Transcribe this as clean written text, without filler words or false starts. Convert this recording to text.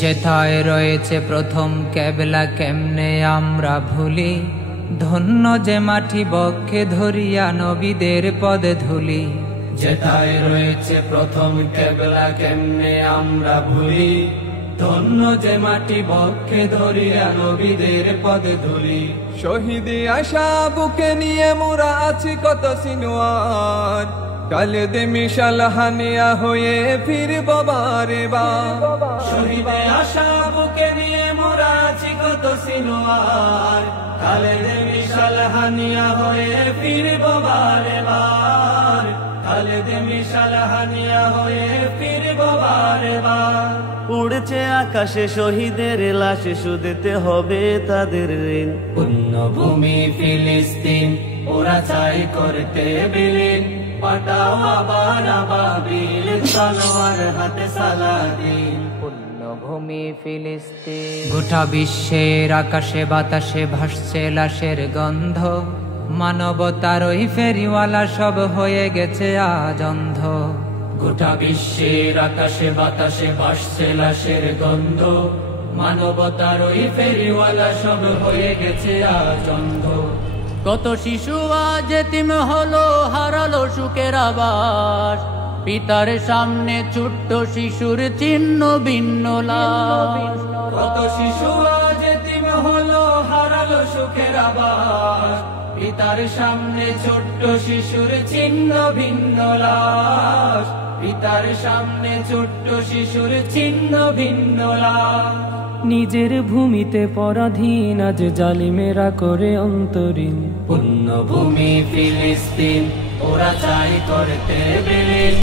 যেথায় রয়েছে প্রথম কেবলা কেমনে আমরা ভুলি, ধন্য যে মাটি বক্ষে ধরিয়া নবীদের পদে ধুলি। যেথায় রয়েছে প্রথম কেবলা কেমনে আমরা ভুলি, ধন্য যে মাটি বক্ষে ধরিয়া নবীদের পদে ধুলি। শহীদি আশা বুকে নিয়ে মোরা আছি কত সিনোয়ার, কালে দে মিশাল হানিয়া হয়ে ফিরব বারে বার। শহীদে আশা বুকে নিয়ে মোরা আছি কত সিনোয়ার, কালে দে মিশাল হানিয়া হয়ে ফিরব বারে বার। কালে দে মিশাল হানিয়া হয়ে ফিরব বারে বার। উড়ছে আকাশে শহীদের লাশ, শুধতে হবে তাদের ঋণ। পুণ্যভূমি ফিলিস্তিন ওরা চাই করতে বিলীন, পাঠাও আবার আবাবিল তলোয়ার হাতে সালাদিন। পুণ্যভূমি ফিলিস্তিন। গোটা বিশ্বের আকাশে বাতাসে ভাসছে লাশের গন্ধ, মানবতার ওই ফেরিওয়ালা সব হয়ে গেছে আজ অন্ধ। গোটা বিশ্বের আকাশে বাতাসে ভাসছে লাশের গন্ধ, মানবতার ওই ফেরিওয়ালা সব হয়ে গেছে আজ অন্ধ। কত শিশু আজ এতিম হলো, হারালো সুখের আবাস, পিতার সামনে ছোট্ট শিশুর চিহ্ন ভিন্ন লাশ। কত শিশু আজ এতিম হলো, হারালো সুখের আবাস, পিতার সামনে ছোট্ট শিশুর চিহ্ন ভিন্ন লাশ। পিতার সামনে ছোট্ট শিশুর চিহ্ন ভিন্ন লাশ। নিজের ভূমিতে পরাধীন আজ জালিমেরা করে অন্তরীণ। পুণ্যভূমি ফিলিস্তিন ওরা চাই করতে বিলীন।